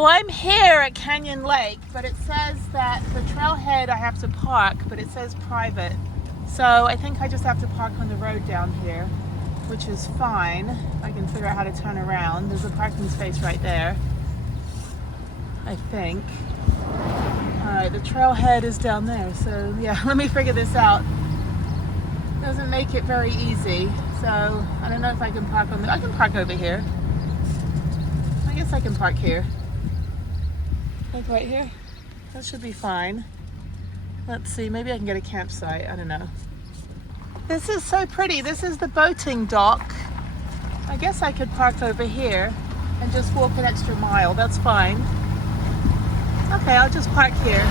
So I'm here at Canyon Lake, but it says that the trailhead I have to park, but it says private. So I think I just have to park on the road down here, which is fine. I can figure out how to turn around. There's a parking space right there, I think. All right, the trailhead is down there. So yeah, let me figure this out. Doesn't make it very easy. So I don't know if I can park on the, I can park over here. I guess I can park here. Like right here. That should be fine. Let's see, maybe I can get a campsite. I don't know. This is so pretty. This is the boating dock. I guess I could park over here and just walk an extra mile. That's fine. Okay, I'll just park here.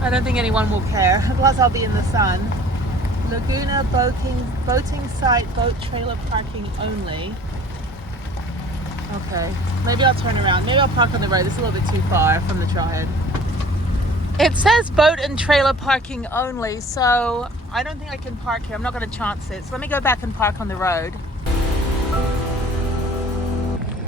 I don't think anyone will care. Plus I'll be in the sun. Laguna boating site, boat trailer parking only. Okay, maybe I'll turn around. Maybe I'll park on the road. It's a little bit too far from the trailhead. It says boat and trailer parking only, so I don't think I can park here. I'm not going to chance it. So let me go back and park on the road.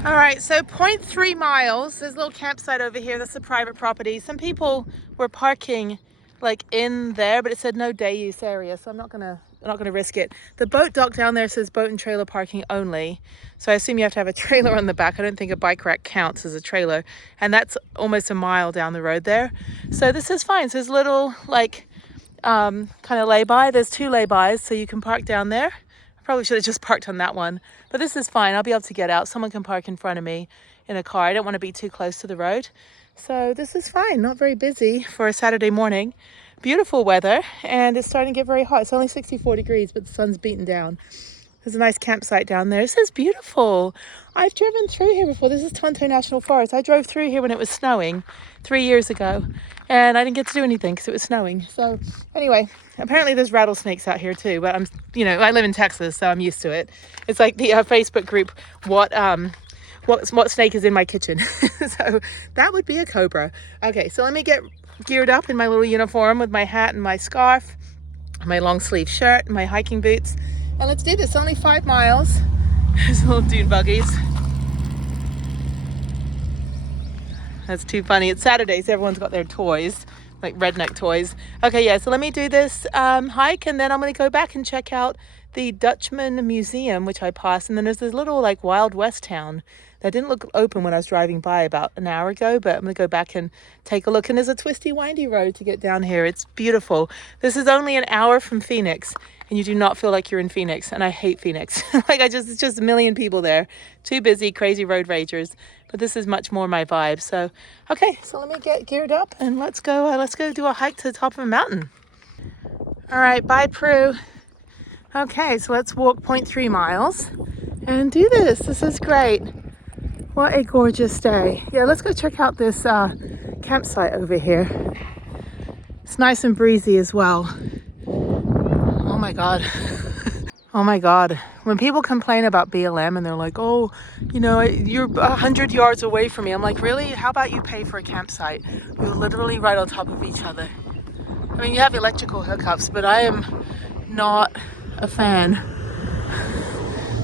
All right, so 0.3 miles. There's a little campsite over here. That's a private property. Some people were parking like in there, but it said no day use area, so I'm not gonna risk it. The boat dock down there says boat and trailer parking only, so I assume you have to have a trailer on the back. I don't think a bike rack counts as a trailer, and that's almost a mile down the road there. So this is fine. So there's little like kind of lay-by. There's 2 lay-bys, so you can park down there. I probably should have just parked on that one, but this is fine. I'll be able to get out. Someone can park in front of me in a car. I don't want to be too close to the road. So this is fine, not very busy for a Saturday morning. Beautiful weather, and it's starting to get very hot. It's only 64 degrees, but the sun's beaten down. There's a nice campsite down there. This is beautiful. I've driven through here before. This is Tonto National Forest. I drove through here when it was snowing 3 years ago, and I didn't get to do anything because it was snowing. So anyway, apparently there's rattlesnakes out here too, but I live in Texas, so I'm used to it. It's like the Facebook group, what snake is in my kitchen. So that would be a cobra. Okay, so let me get geared up in my little uniform with my hat and my scarf, my long sleeve shirt, and my hiking boots, and let's do this. Only 5 miles. There's little dune buggies. That's too funny. It's Saturday, so everyone's got their toys, like redneck toys. Okay, yeah, so let me do this hike, and then I'm going to go back and check out the Dutchman Museum, which I passed, and then there's this little like Wild West town that didn't look open when I was driving by about an hour ago, but I'm going to go back and take a look. And there's a twisty, windy road to get down here. It's beautiful. This is only an hour from Phoenix, and you do not feel like you're in Phoenix. And I hate Phoenix. It's just a million people there. Too busy, crazy road ragers. But this is much more my vibe. So, okay, so let me get geared up and let's go do a hike to the top of a mountain. All right, bye, Prue. Okay, so let's walk 0.3 miles and do this. This is great. What a gorgeous day. Yeah, let's go check out this campsite over here. It's nice and breezy as well. Oh my God. Oh my God. When people complain about BLM and they're like, oh, you're 100 yards away from me. I'm like, really? How about you pay for a campsite? We're literally right on top of each other. I mean, you have electrical hookups, but I am not a fan.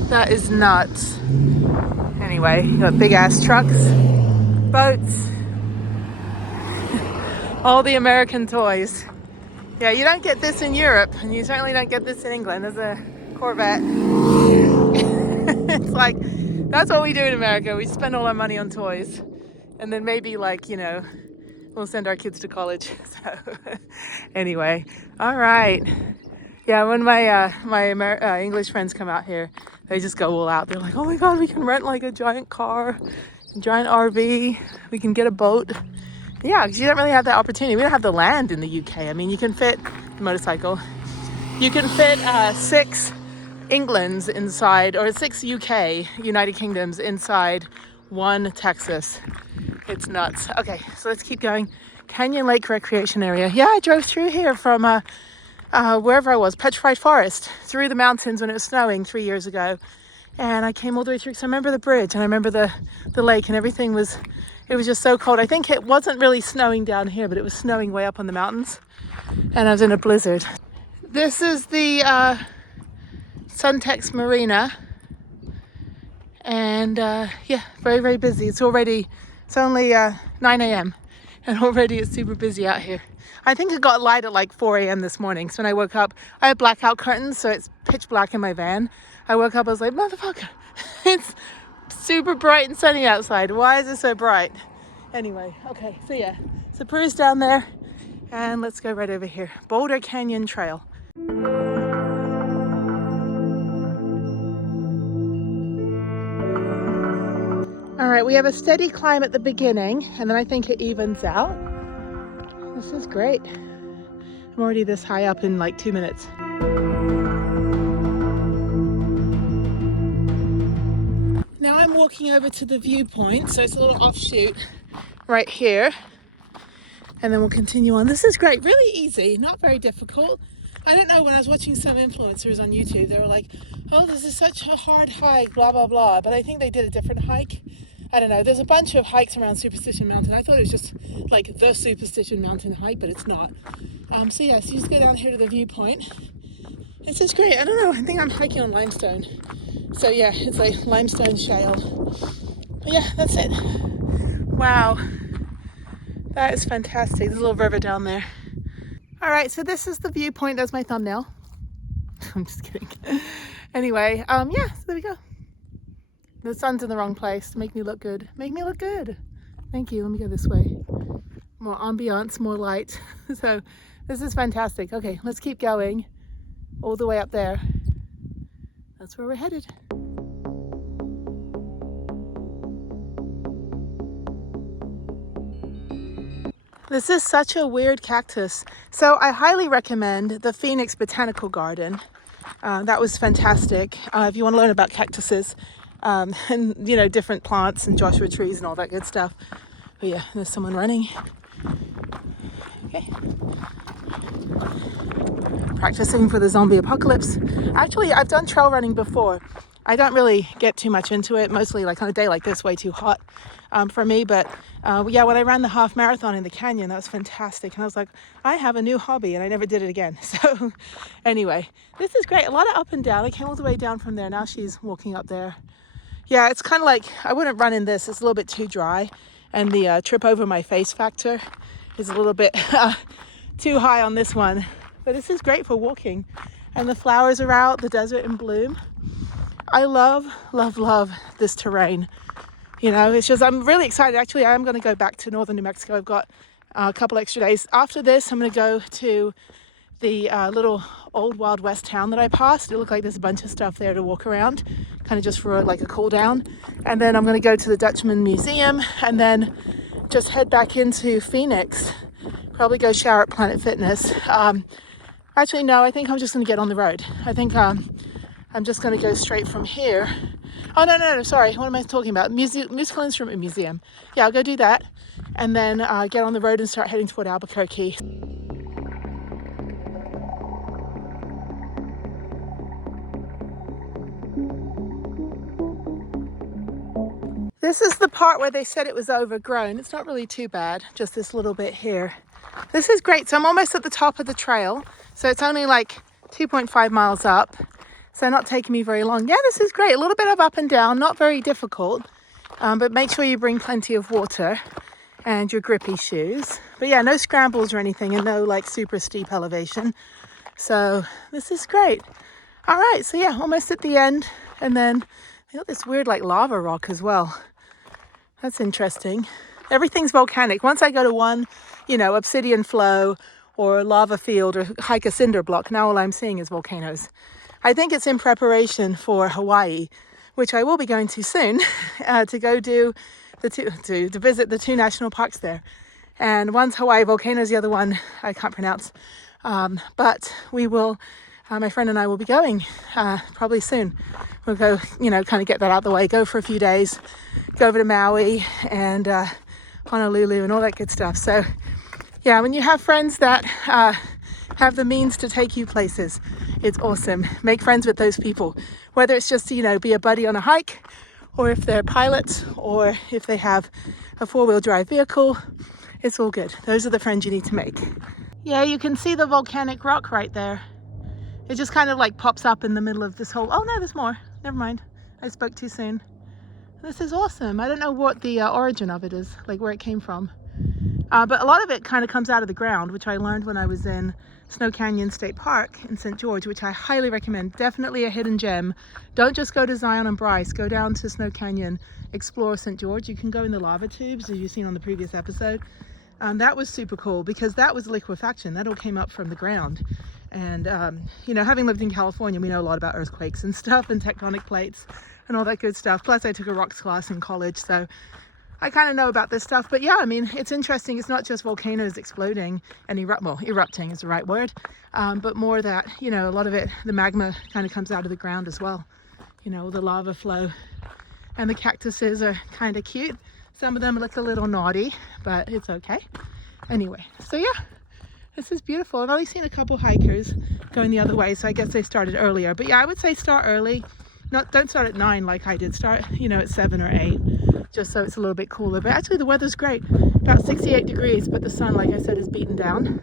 That is nuts. Anyway, you got big ass trucks, boats, all the American toys. Yeah, you don't get this in Europe, and you certainly don't get this in England. There's a Corvette. It's like, that's what we do in America. We spend all our money on toys, and then maybe we'll send our kids to college. So anyway, all right. Yeah, when my English friends come out here, they just go all out. They're like, oh my God, we can rent like a giant car, a giant RV. We can get a boat. Yeah, because you don't really have that opportunity. We don't have the land in the UK. I mean, you can fit a motorcycle. You can fit 6 Englands inside, or 6 UK, United Kingdoms inside 1 Texas. It's nuts. Okay, so let's keep going. Canyon Lake Recreation Area. Yeah, I drove through here from wherever I was, Petrified Forest, through the mountains when it was snowing 3 years ago. And I came all the way through, because I remember the bridge and I remember the lake, and everything was, it was just so cold. I think it wasn't really snowing down here, but it was snowing way up on the mountains, and I was in a blizzard. This is the Suntex Marina, And yeah, very, very busy. It's only 9 a.m. and already it's super busy out here. I think it got light at like 4 a.m. this morning. So when I woke up, I had blackout curtains, so it's pitch black in my van. I woke up, I was like, motherfucker, it's super bright and sunny outside. Why is it so bright? Anyway, okay, so yeah, so Peru's down there, and let's go right over here. Boulder Canyon Trail. All right, we have a steady climb at the beginning, and then I think it evens out. This is great. I'm already this high up in like 2 minutes. Now I'm walking over to the viewpoint, so it's a little offshoot right here. And then we'll continue on. This is great, really easy, not very difficult. I don't know, when I was watching some influencers on YouTube, they were like, oh, this is such a hard hike, blah, blah, blah. But I think they did a different hike. I don't know, there's a bunch of hikes around Superstition Mountain. I thought it was just like the Superstition Mountain hike, but it's not. So yeah, so you just go down here to the viewpoint. It's just great. I don't know, I think I'm hiking on limestone. So yeah, it's like limestone shale. But yeah, that's it. Wow, that is fantastic. There's a little river down there. All right, so this is the viewpoint. That's my thumbnail. I'm just kidding. Anyway, yeah, so there we go. The sun's in the wrong place to make me look good. Make me look good. Thank you. Let me go this way. More ambiance, more light. So this is fantastic. Okay, let's keep going all the way up there. That's where we're headed. This is such a weird cactus. So I highly recommend the Phoenix Botanical Garden. That was fantastic. If you want to learn about cactuses, and you know, different plants and Joshua trees and all that good stuff. But yeah, there's someone running. Okay. Practicing for the zombie apocalypse. Actually, I've done trail running before. I don't really get too much into it, mostly like on a day like this, way too hot for me. But yeah, when I ran the half marathon in the canyon, that was fantastic. And I was like, I have a new hobby, and I never did it again. So anyway, this is great. A lot of up and down. I came all the way down from there. Now she's walking up there. Yeah, it's kind of like, I wouldn't run in this. It's a little bit too dry. And the trip over my face factor is a little bit too high on this one. But this is great for walking. And the flowers are out, the desert in bloom. I love, love, love this terrain. You know, it's just, I'm really excited. Actually, I am going to go back to northern New Mexico. I've got a couple extra days. After this, I'm going to go to the little old Wild West town that I passed. It looked like there's a bunch of stuff there to walk around, kind of just for like a cool down. And then I'm going to go to the Dutchman Museum and then just head back into Phoenix. Probably go shower at Planet Fitness. Actually, no, I think I'm just going to get on the road. I think I'm just going to go straight from here. Oh, no, sorry. What am I talking about? Musical Instrument Museum. Yeah, I'll go do that. And then get on the road and start heading toward Albuquerque. This is the part where they said it was overgrown. It's not really too bad, just this little bit here. This is great. So I'm almost at the top of the trail. So it's only like 2.5 miles up. So not taking me very long. Yeah, this is great. A little bit of up and down, not very difficult. But make sure you bring plenty of water and your grippy shoes. But yeah, no scrambles or anything and no like super steep elevation. So this is great. All right, so yeah, almost at the end. And then they got this weird like lava rock as well. That's interesting. Everything's volcanic. Once I go to one, you know, obsidian flow or lava field or hike a cinder block, now all I'm seeing is volcanoes. I think it's in preparation for Hawaii, which I will be going to soon, to go do to visit the 2 national parks there. And one's Hawaii volcanoes, the other one I can't pronounce. But we will, my friend and I will be going probably soon. We'll go, you know, kind of get that out of the way, go for a few days, go over to Maui and Honolulu and all that good stuff. So yeah, when you have friends that have the means to take you places, it's awesome. Make friends with those people, whether it's just to, you know, be a buddy on a hike, or if they're pilots, or if they have a 4-wheel drive vehicle, it's all good. Those are the friends you need to make. Yeah, you can see the volcanic rock right there. It just kind of like pops up in the middle of this whole, oh no, there's more. Never mind. I spoke too soon. This is awesome. I don't know what the origin of it is, like where it came from. But a lot of it kind of comes out of the ground, which I learned when I was in Snow Canyon State Park in St. George, which I highly recommend. Definitely a hidden gem. Don't just go to Zion and Bryce. Go down to Snow Canyon, explore St. George. You can go in the lava tubes, as you've seen on the previous episode. That was super cool because that was liquefaction. That all came up from the ground. And, you know, having lived in California, we know a lot about earthquakes and stuff and tectonic plates and all that good stuff. Plus, I took a rocks class in college, so I kind of know about this stuff. But yeah, I mean, it's interesting. It's not just volcanoes exploding and erupting is the right word, but more that, you know, a lot of it, the magma kind of comes out of the ground as well. You know, the lava flow. And the cactuses are kind of cute. Some of them look a little naughty, but it's okay. Anyway, so yeah, this is beautiful. I've only seen a couple hikers going the other way, so I guess they started earlier. But yeah, I would say start early. Don't start at 9 like I did. Start, you know, at 7 or 8, just so it's a little bit cooler. But actually the weather's great. About 68 degrees, but the sun, like I said, is beaten down.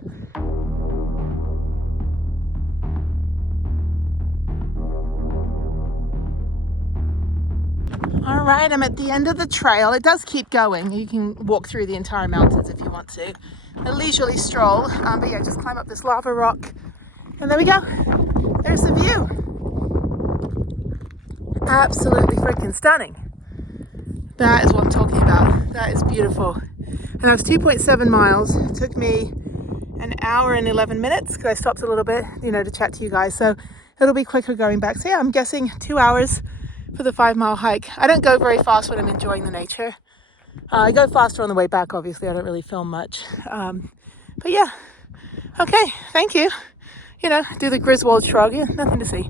All right, I'm at the end of the trail. It does keep going. You can walk through the entire mountains if you want to. A leisurely stroll, but yeah, just climb up this lava rock. And there we go. There's the view. Absolutely freaking stunning. That is what I'm talking about. That is beautiful. And that was 2.7 miles. It took me an hour and 11 minutes because I stopped a little bit, you know, to chat to you guys. So it'll be quicker going back. So yeah, I'm guessing 2 hours for the 5-mile hike. I don't go very fast when I'm enjoying the nature. I go faster on the way back, obviously. I don't really film much. But yeah, okay, thank you. You know, do the Griswold shrug. Yeah, nothing to see.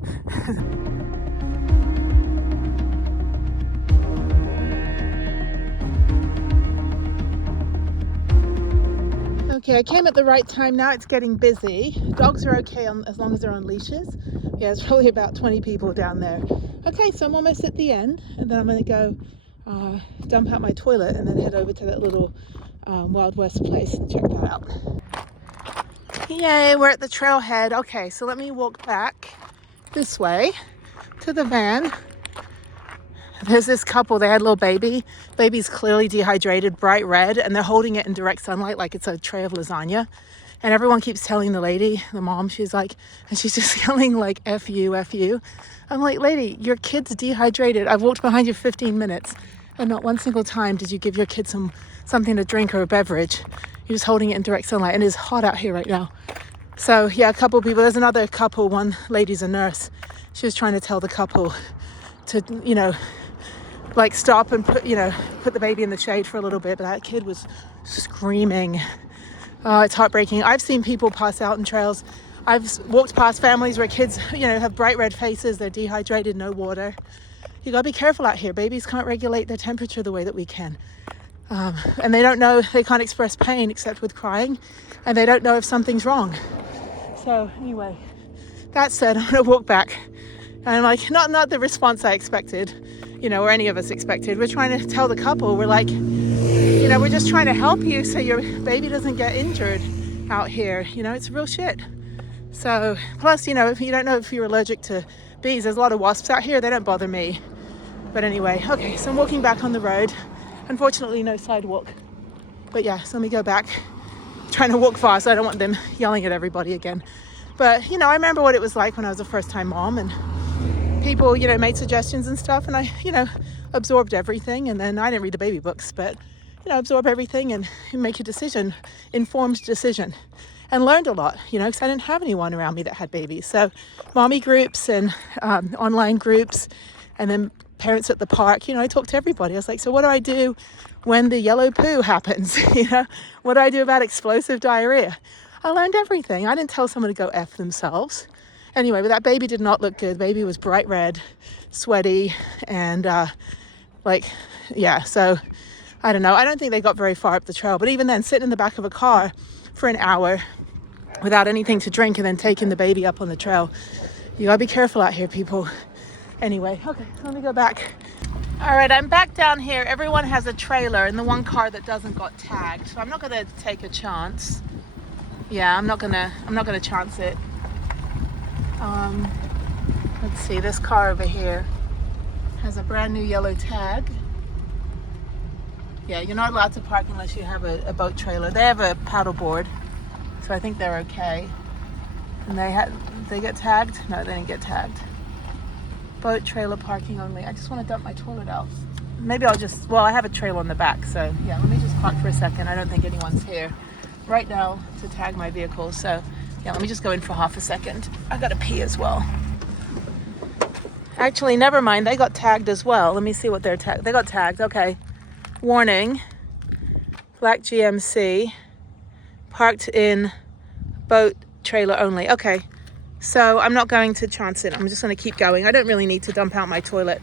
Okay, I came at the right time. Now it's getting busy. Dogs are okay as long as they're on leashes. Yeah, there's probably about 20 people down there. Okay, so I'm almost at the end, and then I'm going to go dump out my toilet and then head over to that little Wild West place and check that out. Yay, we're at the trailhead. Okay, so let me walk back this way to the van. There's this couple, they had a little baby. Baby's clearly dehydrated, bright red, and they're holding it in direct sunlight like it's a tray of lasagna. And everyone keeps telling the lady, the mom, she's like, and she's just yelling like, F you, F you. I'm like, lady, your kid's dehydrated. I've walked behind you 15 minutes and not one single time did you give your kid something to drink or a beverage. You're just holding it in direct sunlight, and it's hot out here right now. So yeah, a couple of people, there's another couple, one lady's a nurse. She was trying to tell the couple to, you know, like stop and put the baby in the shade for a little bit, but that kid was screaming. It's heartbreaking. I've seen people pass out in trails. I've walked past families where kids, you know, have bright red faces, they're dehydrated, no water. You gotta be careful out here. Babies can't regulate their temperature the way that we can. And they don't know, they can't express pain except with crying, and they don't know if something's wrong. So anyway, that said, I'm gonna walk back. And I'm like, not the response I expected, you know, or any of us expected. We're trying to tell the couple, we're like, you know, we're just trying to help you so your baby doesn't get injured out here. You know, it's real shit. So, plus, you know, if you don't know if you're allergic to bees, there's a lot of wasps out here. They don't bother me. But anyway, okay, so I'm walking back on the road. Unfortunately, no sidewalk. But yeah, so let me go back. Trying to walk fast. I don't want them yelling at everybody again. But, you know, I remember what it was like when I was a first-time mom, and people, you know, made suggestions and stuff, and I, you know, absorbed everything. And then I didn't read the baby books, but, you know, absorb everything and make a decision, informed decision, and learned a lot, you know, because I didn't have anyone around me that had babies. So mommy groups and online groups, and then parents at the park, you know, I talked to everybody. I was like, so what do I do when the yellow poo happens? You know, what do I do about explosive diarrhea? I learned everything. I didn't tell someone to go F themselves. Anyway, but that baby did not look good. Baby was bright red, sweaty, and like, yeah, so I don't know. I don't think they got very far up the trail, but even then, sitting in the back of a car for an hour without anything to drink and then taking the baby up on the trail, you gotta be careful out here, people. Anyway, okay, let me go back. All right, I'm back down here. Everyone has a trailer, and the one car that doesn't got tagged, so I'm not gonna take a chance. Yeah, I'm not gonna chance it. Let's see, this car over here has a brand new yellow tag. Yeah, you're not allowed to park unless you have a boat trailer. They have a paddleboard, so I think they're okay. And they get tagged? No, they didn't get tagged. Boat trailer parking only. I just want to dump my toilet out. Maybe I'll just, well, I have a trailer on the back, so yeah, let me just park for a second. I don't think anyone's here right now to tag my vehicle, so yeah, let me just go in for half a second. I gotta pee as well. Actually, never mind, they got tagged as well. Let me see what they're tagged. They got tagged, okay. Warning, black GMC, parked in boat trailer only. Okay, so I'm not going to chance it. I'm just gonna keep going. I don't really need to dump out my toilet.